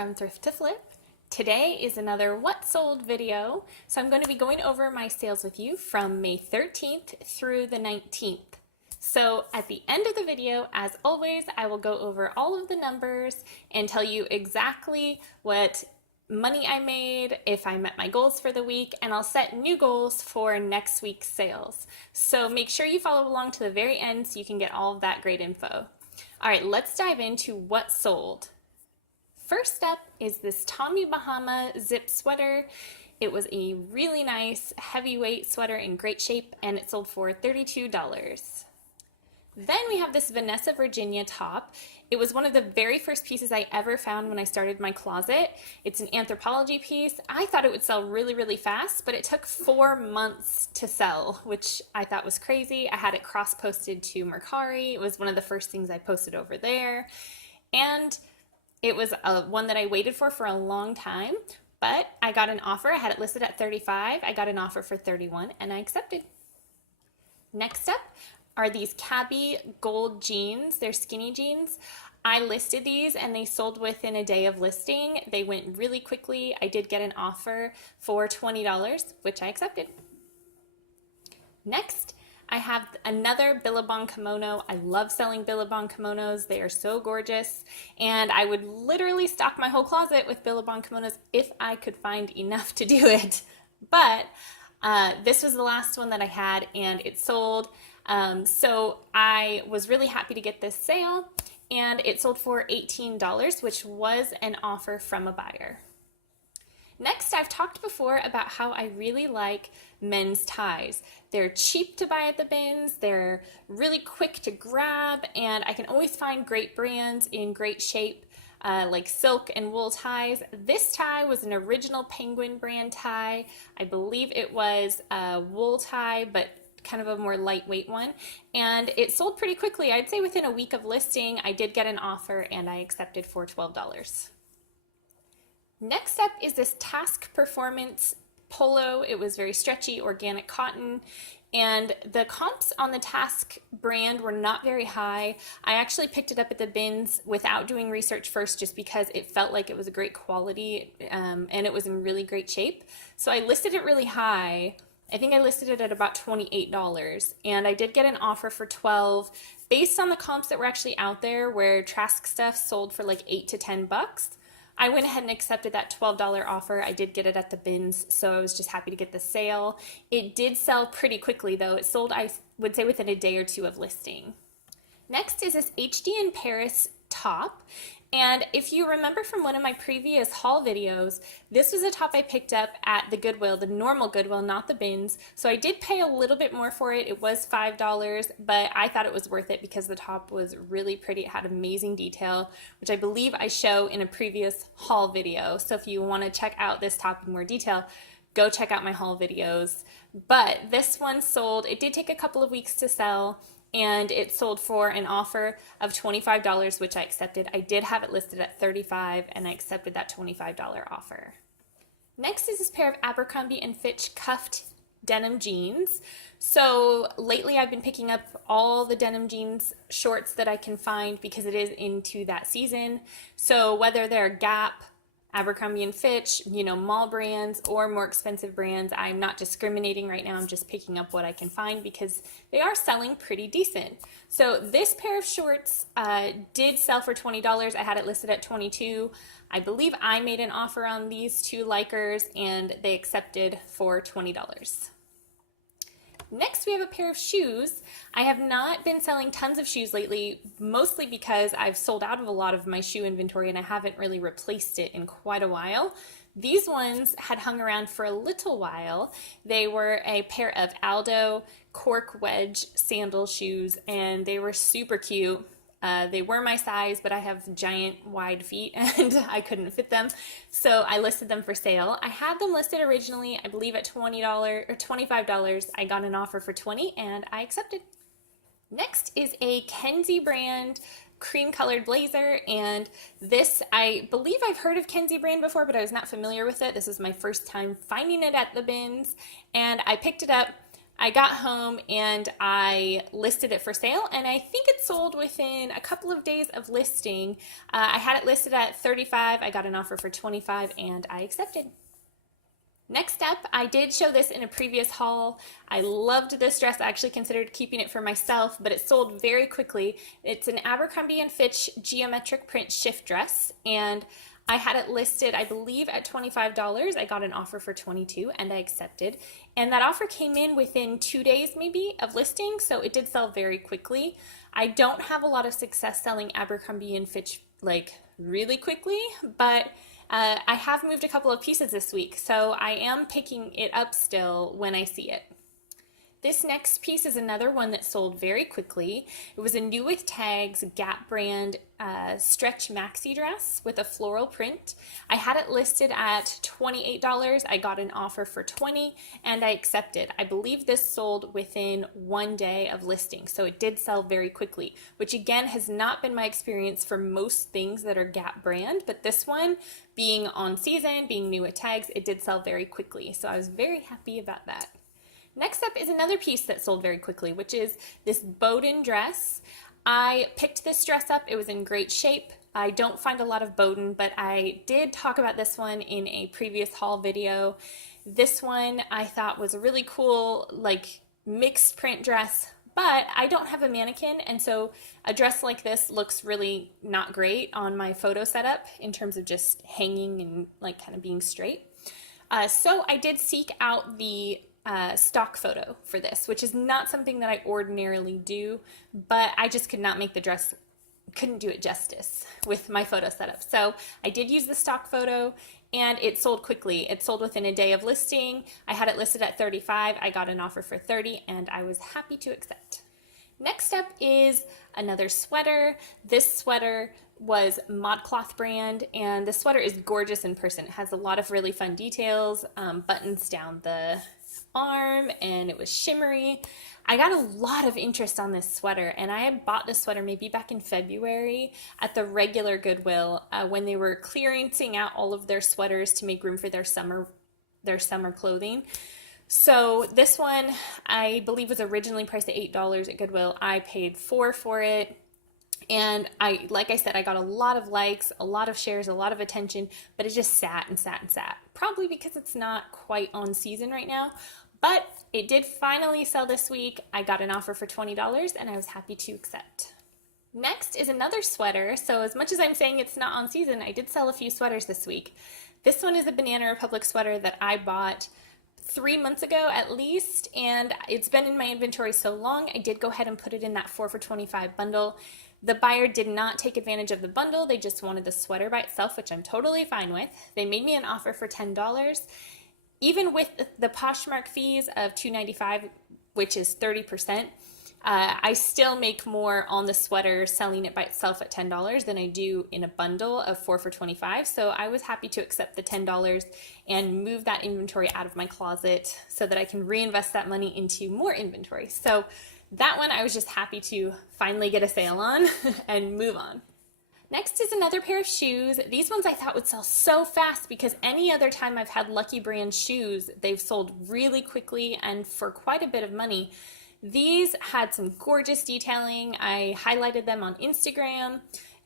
from Thrift to Flip. Today is another What Sold video, so I'm going to be going over my sales with you from May 13th through the 19th. So at the end of the video, as always, I will go over all of the numbers and tell you exactly what money I made, if I met my goals for the week, and I'll set new goals for next week's sales. So make sure you follow along to the very end so you can get all of that great info. All right, let's dive into what sold. First up is this Tommy Bahama zip sweater. It was a really nice heavyweight sweater in great shape, and it sold for $32. Then we have this Vanessa Virginia top. It was one of the very first pieces I ever found when I started my closet. It's an anthropology piece. I thought it would sell really, really fast, but it took 4 months to sell, which I thought was crazy. I had it cross-posted to Mercari. It was one of the first things I posted over there. And it was one that I waited for a long time, but I got an offer. I had it listed at $35. I got an offer for $31, and I accepted. Next up are these Cabby gold jeans. They're skinny jeans. I listed these and they sold within a day of listing. They went really quickly. I did get an offer for $20, which I accepted. Next, I have another Billabong kimono. I love selling Billabong kimonos. They are so gorgeous. And I would literally stock my whole closet with Billabong kimonos if I could find enough to do it. But this was the last one that I had and it sold. So I was really happy to get this sale, and it sold for $18, which was an offer from a buyer. Next, I've talked before about how I really like men's ties. They're cheap to buy at the bins, they're really quick to grab, and I can always find great brands in great shape, like silk and wool ties. This tie was an original Penguin brand tie. I believe it was a wool tie, but kind of a more lightweight one, and it sold pretty quickly. I'd say within a week of listing, I did get an offer and I accepted for $12. Next up is this Task Performance polo. It was very stretchy, organic cotton, and the comps on the Task brand were not very high. I actually picked it up at the bins without doing research first, just because it felt like it was a great quality and it was in really great shape. So I listed it really high. I think I listed it at about $28, and I did get an offer for $12 based on the comps that were actually out there, where Trask stuff sold for like $8 to $10. I went ahead and accepted that $12 offer. I did get it at the bins, so I was just happy to get the sale. It did sell pretty quickly though. It sold, I would say, within a day or two of listing. Next is this HDN Paris top. And if you remember from one of my previous haul videos, this was a top I picked up at the Goodwill, the normal Goodwill, not the bins. So I did pay a little bit more for it. It was $5, but I thought it was worth it because the top was really pretty. It had amazing detail, which I believe I show in a previous haul video. So if you want to check out this top in more detail, go check out my haul videos. But this one sold. It did take a couple of weeks to sell, and it sold for an offer of $25, which I accepted. I did have it listed at $35, and I accepted that $25 offer. Next is this pair of Abercrombie & Fitch cuffed denim jeans. So lately I've been picking up all the denim jeans shorts that I can find because it is into that season. So whether they're Gap, Abercrombie & Fitch, mall brands, or more expensive brands, I'm not discriminating right now. I'm just picking up what I can find because they are selling pretty decent. So this pair of shorts did sell for $20. I had it listed at $22. I believe I made an offer on these two likers and they accepted for $20. Next, we have a pair of shoes. I have not been selling tons of shoes lately, mostly because I've sold out of a lot of my shoe inventory and I haven't really replaced it in quite a while. These ones had hung around for a little while. They were a pair of Aldo cork wedge sandal shoes, and they were super cute. They were my size, but I have giant wide feet and I couldn't fit them. So I listed them for sale. I had them listed originally, I believe at $20 or $25. I got an offer for $20 and I accepted. Next is a Kenzie brand cream colored blazer, and this, I believe I've heard of Kenzie brand before, but I was not familiar with it. This is my first time finding it at the bins, and I picked it up. I got home and I listed it for sale, and I think it sold within a couple of days of listing. I had it listed at 35. I got an offer for 25 and I accepted. Next up, I did show this in a previous haul. I loved this dress. I actually considered keeping it for myself, but it sold very quickly. It's an Abercrombie & Fitch geometric print shift dress, and I had it listed, I believe, at $25. I got an offer for 22 and I accepted. And that offer came in within 2 days maybe of listing, so it did sell very quickly. I don't have a lot of success selling Abercrombie & Fitch like really quickly, but I have moved a couple of pieces this week, so I am picking it up still when I see it. This next piece is another one that sold very quickly. It was a new with tags Gap brand stretch maxi dress with a floral print. I had it listed at $28. I got an offer for 20 and I accepted. I believe this sold within 1 day of listing, so it did sell very quickly, which again has not been my experience for most things that are Gap brand, but this one, being on season, being new with tags, it did sell very quickly, so I was very happy about that. Next up is another piece that sold very quickly, which is this Bowden dress. I picked this dress up. It was in great shape. I don't find a lot of Bowden, but I did talk about this one in a previous haul video. This one I thought was a really cool, like, mixed print dress, but I don't have a mannequin, and so a dress like this looks really not great on my photo setup in terms of just hanging and like kind of being straight. So I did seek out the stock photo for this, which is not something that I ordinarily do, but I just could not make the dress, couldn't do it justice with my photo setup. So I did use the stock photo and it sold quickly. It sold within a day of listing. I had it listed at 35. I got an offer for 30 and I was happy to accept. Next up is another sweater. This sweater was ModCloth brand, and the sweater is gorgeous in person. It has a lot of really fun details, buttons down the arm, and it was shimmery. I got a lot of interest on this sweater, and I had bought this sweater maybe back in February at the regular Goodwill when they were clearancing out all of their sweaters to make room for their summer clothing. So this one I believe was originally priced at $8 at Goodwill. I paid $4 for it. And like I said, I got a lot of likes, a lot of shares, a lot of attention, but it just sat and sat and sat. Probably because it's not quite on season right now, but it did finally sell this week. I got an offer for $20 and I was happy to accept. Next is another sweater. So as much as I'm saying it's not on season, I did sell a few sweaters this week. This one is a Banana Republic sweater that I bought 3 months ago at least, and it's been in my inventory so long, I did go ahead and put it in that 4 for $25 bundle. The buyer did not take advantage of the bundle. They just wanted the sweater by itself, which I'm totally fine with. They made me an offer for $10. Even with the Poshmark fees of $2.95, which is 30%, I still make more on the sweater selling it by itself at $10 than I do in a bundle of 4 for $25. So I was happy to accept the $10 and move that inventory out of my closet so that I can reinvest that money into more inventory. So that one I was just happy to finally get a sale on and move on. Next is another pair of shoes. These ones I thought would sell so fast because any other time I've had Lucky Brand shoes, they've sold really quickly and for quite a bit of money. These had some gorgeous detailing. I highlighted them on Instagram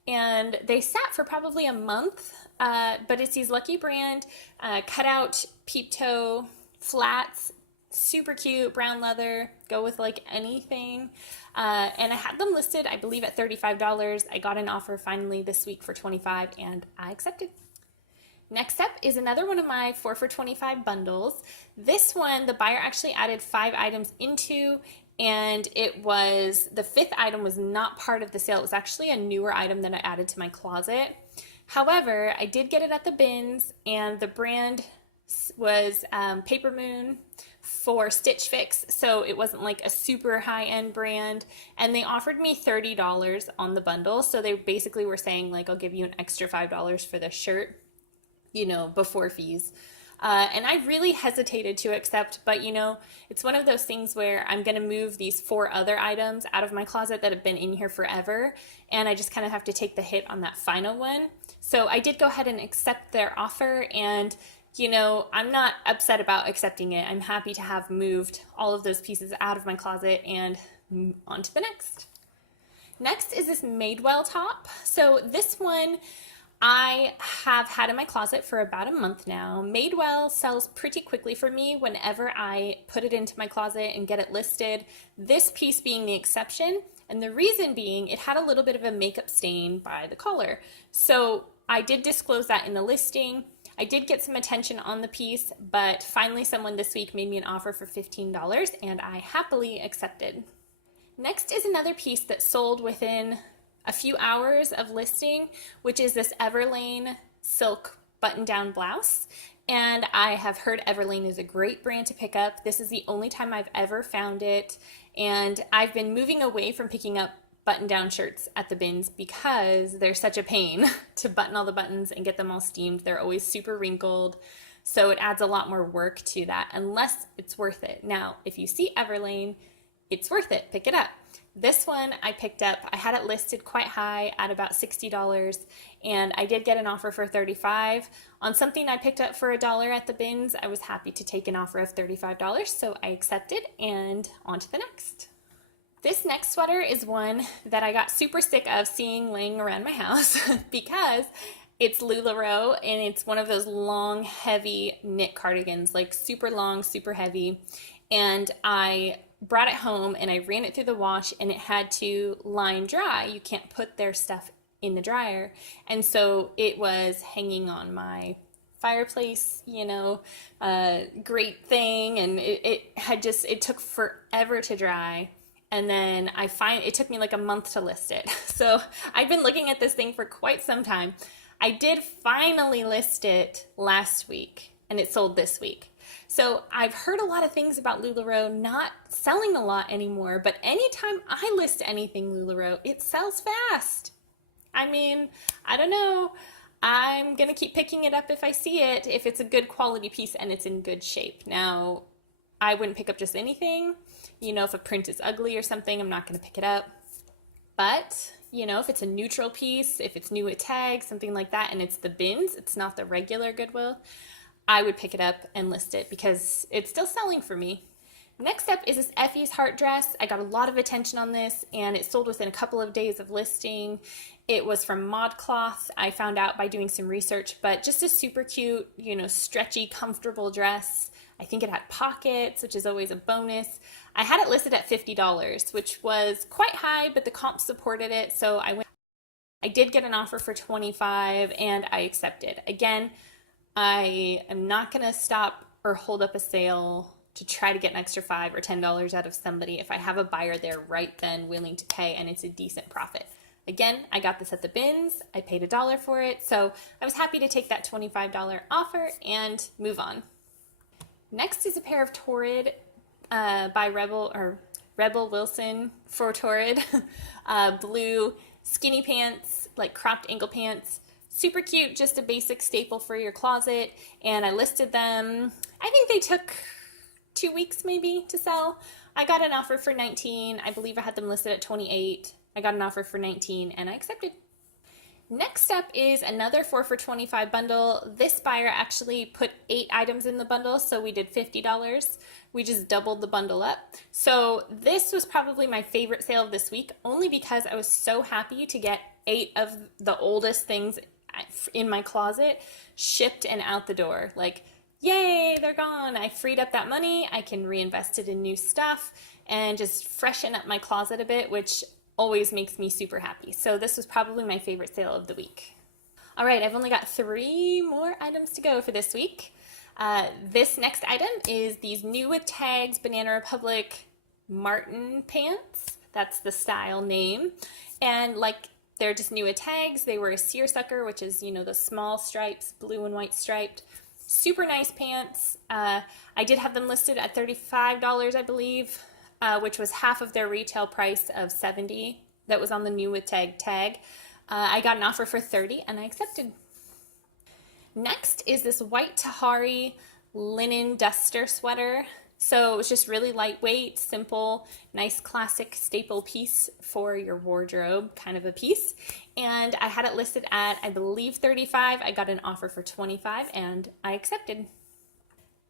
and they sat for probably a month, but it's these Lucky Brand cutout peep toe flats. Super cute, brown leather, go with like anything. And I had them listed, I believe, at $35. I got an offer finally this week for $25 and I accepted. Next up is another one of my 4 for $25 bundles. This one, the buyer actually added 5 items into, and it was, the 5th item was not part of the sale. It was actually a newer item that I added to my closet. However, I did get it at the bins, and the brand was Paper Moon for Stitch Fix, so it wasn't like a super high-end brand, and they offered me $30 on the bundle, so they basically were saying like, I'll give you an extra $5 for the shirt, you know, before fees. And I really hesitated to accept, but you know, it's one of those things where I'm going to move these 4 other items out of my closet that have been in here forever, and I just kind of have to take the hit on that final one. So I did go ahead and accept their offer, and you know, I'm not upset about accepting it. I'm happy to have moved all of those pieces out of my closet and on to the next. Next is this Madewell top. So this one I have had in my closet for about a month now. Madewell sells pretty quickly for me whenever I put it into my closet and get it listed, this piece being the exception. And the reason being, it had a little bit of a makeup stain by the collar. So I did disclose that in the listing. I did get some attention on the piece, but finally someone this week made me an offer for $15 and I happily accepted. Next is another piece that sold within a few hours of listing, which is this Everlane silk button-down blouse. And I have heard Everlane is a great brand to pick up. This is the only time I've ever found it. And I've been moving away from picking up button-down shirts at the bins because they're such a pain to button all the buttons and get them all steamed. They're always super wrinkled. So it adds a lot more work to that unless it's worth it. Now, if you see Everlane, it's worth it. Pick it up. This one I picked up, I had it listed quite high at about $60 and I did get an offer for $35. On something I picked up for $1 at the bins, I was happy to take an offer of $35, so I accepted and on to the next. This next sweater is one that I got super sick of seeing laying around my house because it's LuLaRoe and it's one of those long, heavy knit cardigans, like super long, super heavy. And I brought it home and I ran it through the wash and it had to line dry. You can't put their stuff in the dryer. And so it was hanging on my fireplace, you know, great thing. And it took forever to dry. And then it took me like a month to list it. So I've been looking at this thing for quite some time. I did finally list it last week and it sold this week. So I've heard a lot of things about LuLaRoe not selling a lot anymore, but anytime I list anything LuLaRoe, it sells fast. I mean, I don't know. I'm going to keep picking it up if I see it, if it's a good quality piece and it's in good shape. Now, I wouldn't pick up just anything. You know, if a print is ugly or something, I'm not going to pick it up. But, you know, if it's a neutral piece, if it's new with tags, something like that, and it's the bins, it's not the regular Goodwill, I would pick it up and list it because it's still selling for me. Next up is this Effie's heart dress. I got a lot of attention on this and it sold within a couple of days of listing. It was from ModCloth, I found out by doing some research, but just a super cute, you know, stretchy, comfortable dress. I think it had pockets, which is always a bonus. I had it listed at $50, which was quite high, but the comp supported it, so I did get an offer for $25 and I accepted. Again, I am not going to stop or hold up a sale to try to get an extra $5 or $10 out of somebody if I have a buyer there right then willing to pay and it's a decent profit. Again, I got this at the bins. I paid $1 for it, so I was happy to take that $25 offer and move on. Next is a pair of Torrid by Rebel Wilson for Torrid blue skinny pants, like cropped ankle pants. Super cute, just a basic staple for your closet. And I listed them. I think they took 2 weeks maybe to sell. I got an offer for $19. I believe I had them listed at $28. I got an offer for $19 and I accepted. Next up is another 4 for $25 bundle. This buyer actually put 8 items in the bundle, so we did $50. We just doubled the bundle up. So this was probably my favorite sale of this week, only because I was so happy to get 8 of the oldest things in my closet shipped and out the door. Like, yay, they're gone. I freed up that money. I can reinvest it in new stuff and just freshen up my closet a bit, which always makes me super happy. So this was probably my favorite sale of the week. All right, I've only got 3 more items to go for this week. This next item is these new with tags Banana Republic Martin pants. That's the style name. And like, they're just new with tags. They were a seersucker, which is, you know, the small stripes, blue and white striped. Super nice pants. I did have them listed at $35, I believe, which was half of their retail price of $70 that was on the new with tag. I got an offer for $30 and I accepted. Next is this white Tahari linen duster sweater. So it was just really lightweight, simple, nice classic staple piece for your wardrobe, kind of a piece. And I had it listed at, I believe, $35. I got an offer for $25 and I accepted.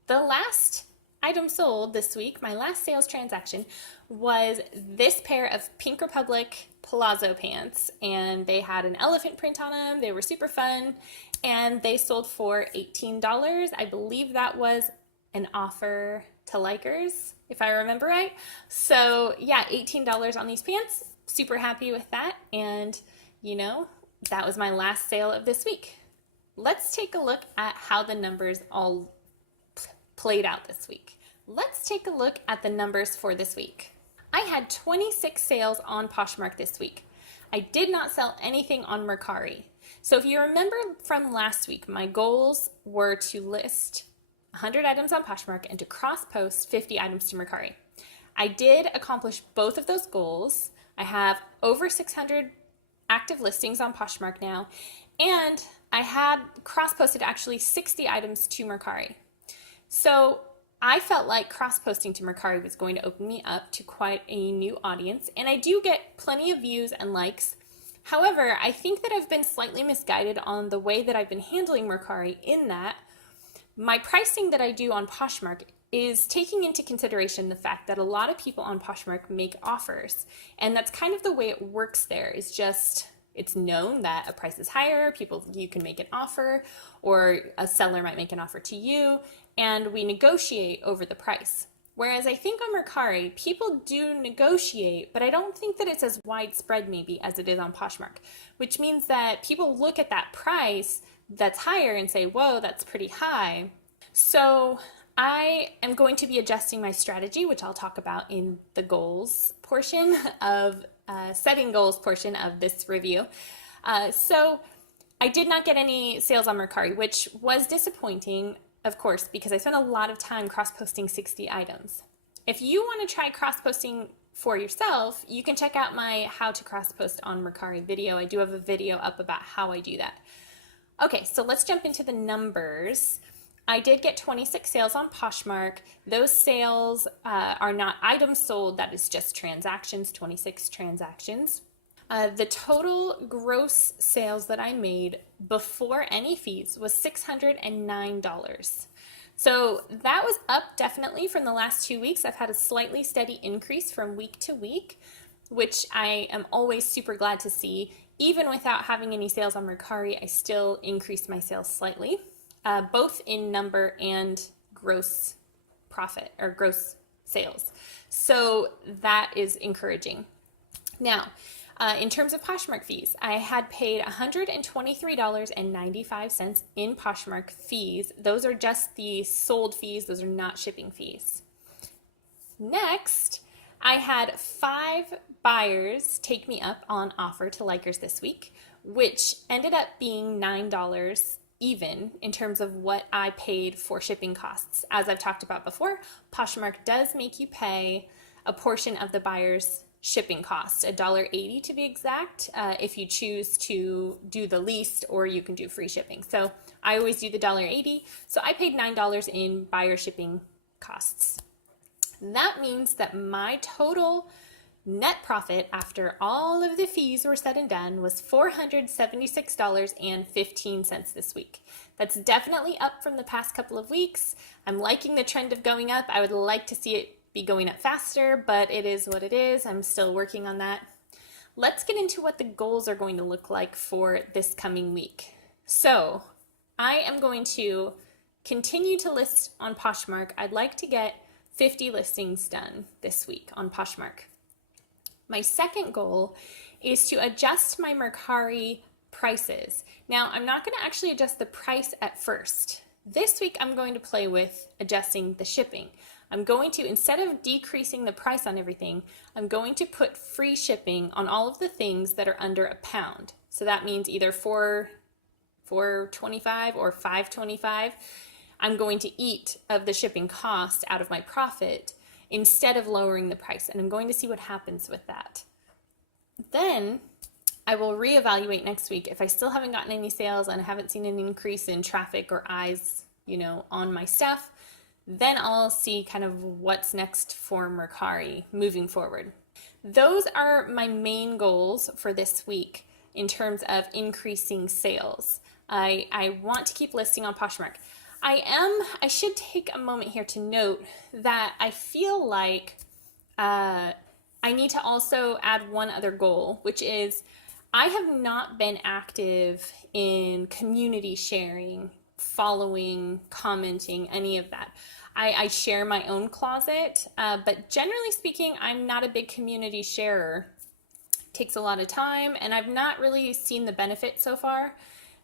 The last item sold this week, my last sales transaction, was this pair of Pink Republic palazzo pants, and they had an elephant print on them. They were super fun, and they sold for $18. I believe that was an offer to likers, if I remember right. So yeah, $18 on these pants. Super happy with that, and that was my last sale of this week. Let's take a look at how the numbers all played out this week. Let's take a look at the numbers for this week. I had 26 sales on Poshmark this week. I did not sell anything on Mercari. So if you remember from last week, my goals were to list 100 items on Poshmark and to cross-post 50 items to Mercari. I did accomplish both of those goals. I have over 600 active listings on Poshmark now, and I had cross-posted actually 60 items to Mercari. So I felt like cross-posting to Mercari was going to open me up to quite a new audience, and I do get plenty of views and likes. However, I think that I've been slightly misguided on the way that I've been handling Mercari, in that my pricing that I do on Poshmark is taking into consideration the fact that a lot of people on Poshmark make offers, and that's kind of the way it works there. It's known that a price is higher, you can make an offer, or a seller might make an offer to you, and we negotiate over the price. Whereas I think on Mercari, people do negotiate, but I don't think that it's as widespread maybe as it is on Poshmark, which means that people look at that price that's higher and say, whoa, that's pretty high. So I am going to be adjusting my strategy, which I'll talk about in the goals portion of setting goals portion of this review. So I did not get any sales on Mercari, which was disappointing, of course, because I spent a lot of time cross-posting 60 items. If you want to try cross-posting for yourself, you can check out my how to cross-post on Mercari video. I do have a video up about how I do that. Okay, so let's jump into the numbers. I did get 26 sales on Poshmark. Those sales are not items sold, that is just transactions, 26 transactions. The total gross sales that I made before any fees was $609. So that was up definitely from the last 2 weeks. I've had a slightly steady increase from week to week, which I am always super glad to see. Even without having any sales on Mercari, I still increased my sales slightly, both in number and gross profit or gross sales. So that is encouraging. Now, in terms of Poshmark fees, I had paid $123.95 in Poshmark fees. Those are just the sold fees. Those are not shipping fees. Next, I had 5 buyers take me up on offer to likers this week, which ended up being $9 even in terms of what I paid for shipping costs. As I've talked about before, Poshmark does make you pay a portion of the buyer's shipping costs, $1.80 to be exact, if you choose to do the least, or you can do free shipping. So I always do the $1.80. So I paid $9 in buyer shipping costs. That means that my total net profit after all of the fees were said and done was $476.15 this week. That's definitely up from the past couple of weeks. I'm liking the trend of going up. I would like to see it be going up faster, but it is what it is. I'm still working on that. Let's get into what the goals are going to look like for this coming week. So I am going to continue to list on Poshmark. I'd like to get 50 listings done this week on Poshmark. My second goal is to adjust my Mercari prices. Now, I'm not going to actually adjust the price at first. This week, I'm going to play with adjusting the shipping. I'm going to, instead of decreasing the price on everything, I'm going to put free shipping on all of the things that are under £1. So that means either $4.25 or $5.25. I'm going to eat of the shipping cost out of my profit instead of lowering the price, and I'm going to see what happens with that. Then I will reevaluate next week. If I still haven't gotten any sales and I haven't seen an increase in traffic or eyes, on my stuff, Then I'll see kind of what's next for Mercari moving forward. Those are my main goals for this week in terms of increasing sales. I want to keep listing on Poshmark. I should take a moment here to note that I feel like I need to also add one other goal, which is I have not been active in community sharing, following, commenting, any of that. I share my own closet, but generally speaking, I'm not a big community sharer. It takes a lot of time, and I've not really seen the benefit so far.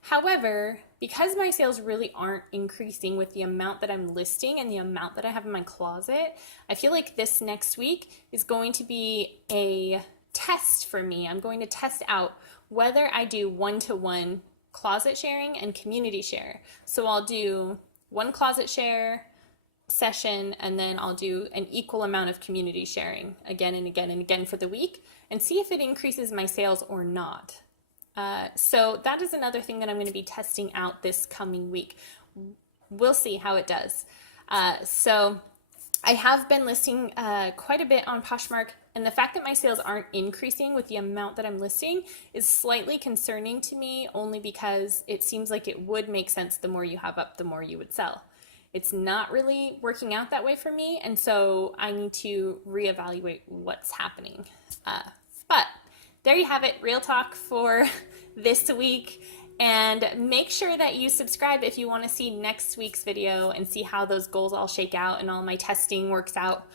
However, because my sales really aren't increasing with the amount that I'm listing and the amount that I have in my closet, I feel like this next week is going to be a test for me. I'm going to test out whether I do one-to-one closet sharing and community share. So I'll do one closet share session, and then I'll do an equal amount of community sharing again and again and again for the week and see if it increases my sales or not. So that is another thing that I'm going to be testing out this coming week. We'll see how it does. So I have been listing quite a bit on Poshmark, and the fact that my sales aren't increasing with the amount that I'm listing is slightly concerning to me, only because it seems like it would make sense the more you have up, the more you would sell. It's not really working out that way for me, and so I need to reevaluate what's happening. But there you have it, real talk for this week. And make sure that you subscribe if you want to see next week's video and see how those goals all shake out and all my testing works out.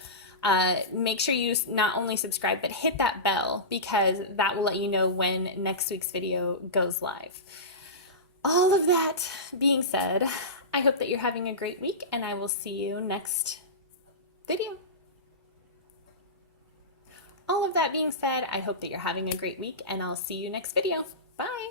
Make sure you not only subscribe, but hit that bell, because that will let you know when next week's video goes live. All of that being said, I hope that you're having a great week, and I will see you next video. All of that being said, I hope that you're having a great week, and I'll see you next video. Bye!